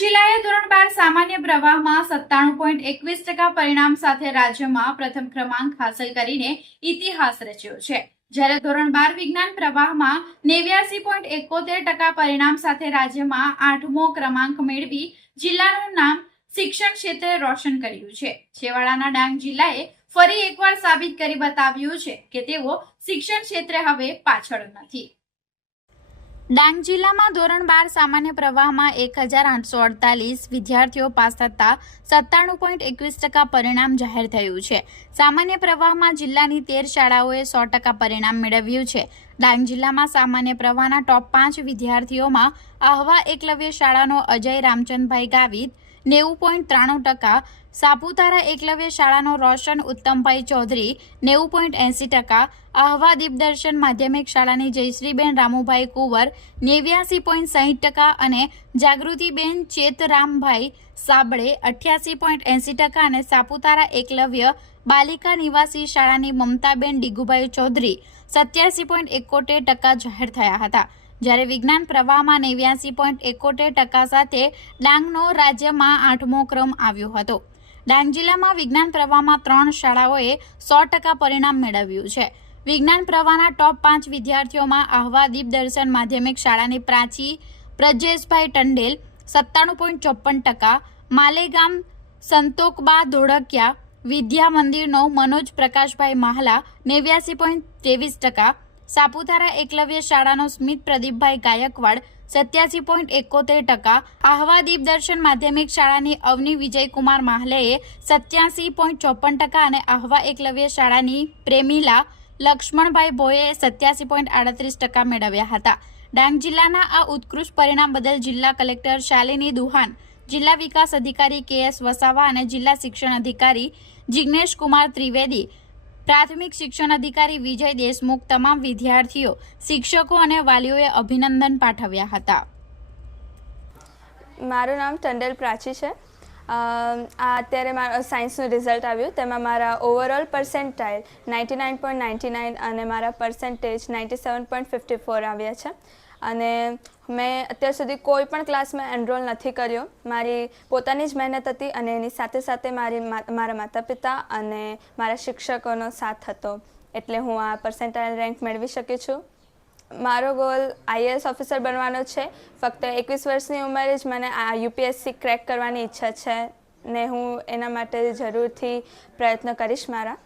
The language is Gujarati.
જિલ્લાએ ધોરણ 12 સામાન્ય પ્રવાહમાં 97.21% પરિણામ સાથે રાજ્યમાં પ્રથમ ક્રમાંક હાંસલ કરીને ઇતિહાસ રચ્યો છે, જ્યારે ધોરણ 12 વિજ્ઞાન પ્રવાહમાં 89.71% પરિણામ સાથે રાજ્યમાં 8મો ક્રમાંક મેળવી જિલ્લાનું નામ શિક્ષણ ક્ષેત્રે રોશન કર્યું છે। છેવાડાના ડાંગ જિલ્લાએ ફરી એકવાર સાબિત કરી બતાવ્યું છે કે તેઓ શિક્ષણ ક્ષેત્રે હવે પાછળ નથી। ડાંગ જિલ્લામાં ધોરણ 12 સામાન્ય પ્રવાહમાં 1848 વિદ્યાર્થીઓ પાસ થતા 97.21% પરિણામ જાહેર થયું છે। સામાન્ય પ્રવાહમાં જિલ્લાની 13 શાળાઓએ 100% પરિણામ મેળવ્યું છે। ડાંગ જિલ્લામાં સામાન્ય પ્રવાહના ટોપ 5 વિદ્યાર્થીઓમાં આહવા એકલવ્ય શાળાનો અજય રામચંદભાઈ ગાવિત 90.93%, સાપુતારા એકલવ્ય શાળાનો રોશન ઉત્તમભાઈ ચૌધરી 90.80%, આહવા દીપદર્શન માધ્યમિક શાળાની જયશ્રીબેન રામુભાઈ કુંવર 89.60% અને જાગૃતિબેન ચેતરામભાઈ સાબળે 88.80% અને સાપુતારા એકલવ્ય બાલિકા નિવાસી શાળાની મમતાબેન ડીગુભાઈ ચૌધરી 87.71% જાહેર થયા હતા। જ્યારે વિજ્ઞાન પ્રવાહમાં 89.71% સાથે ડાંગનો રાજ્યમાં 8મો ક્રમ આવ્યો હતો। ડાંગ જિલ્લામાં વિજ્ઞાન પ્રવાહમાં 3 શાળાઓએ 100% પરિણામ મેળવ્યું છે। વિજ્ઞાન પ્રવાહના ટોપ 5 વિદ્યાર્થીઓમાં આહવા દીપદર્શન માધ્યમિક શાળાની પ્રાચી પ્રજેશભાઈ ટંડેલ 97.54%, માલેગામ સંતોકબા ધોળકિયા વિદ્યા મંદિરનો મનોજ પ્રકાશભાઈ માહલા 89.23%, સાપુતારા એકલવ્ય શાળાનો સ્મિત પ્રદીપભાઈ ગાયકવાડ 87.71%, આહવા દીપદર્શન માધ્યમિક શાળાની અવની વિજયકુમાર માહલેએ 87.54% અને આહવા એકલવ્ય શાળાની પ્રેમીલા લક્ષ્મણભાઈ ભોઈએ 87.38% મેળવ્યા હતા। ડાંગ જિલ્લાના આ ઉત્કૃષ્ટ પરિણામ બદલ જિલ્લા કલેક્ટર શાલિની દુહાન, જિલ્લા વિકાસ અધિકારી કે.એસ. વસાવા અને જિલ્લા શિક્ષણ અધિકારી જિગ્નેશ કુમાર ત્રિવેદી, પ્રાથમિક શિક્ષણ અધિકારી વિજય દેશમુખ, તમામ વિદ્યાર્થીઓ, શિક્ષકો અને વાલીઓએ અભિનંદન પાઠવ્યા હતા। મારું નામ ટંડેલ પ્રાચી છે। અત્યારે મારું સાયન્સનું રિઝલ્ટ આવ્યું, તેમાં મારા ઓવરઓલ પર્સન્ટાઇલ 99.99 અને મારા પર્સન્ટેજ 97.54 આવ્યા છે। અને મેં અત્યાર સુધી કોઈ પણ ક્લાસમાં એનરોલ નથી કર્યો। મારી પોતાની જ મહેનત હતી અને એની સાથે સાથે મારા માતા પિતા અને મારા શિક્ષકોનો સાથ હતો, એટલે હું આ પર્સન્ટાઇલ રેન્ક મેળવી શકી છું। મારો ગોલ IAS ઓફિસર બનવાનો છે। ફક્ત 21 વર્ષની ઉંમરે જ મને આ UPSC ક્રેક કરવાની ઈચ્છા છે ને હું એના માટે જરૂરથી પ્રયત્ન કરીશ મારા।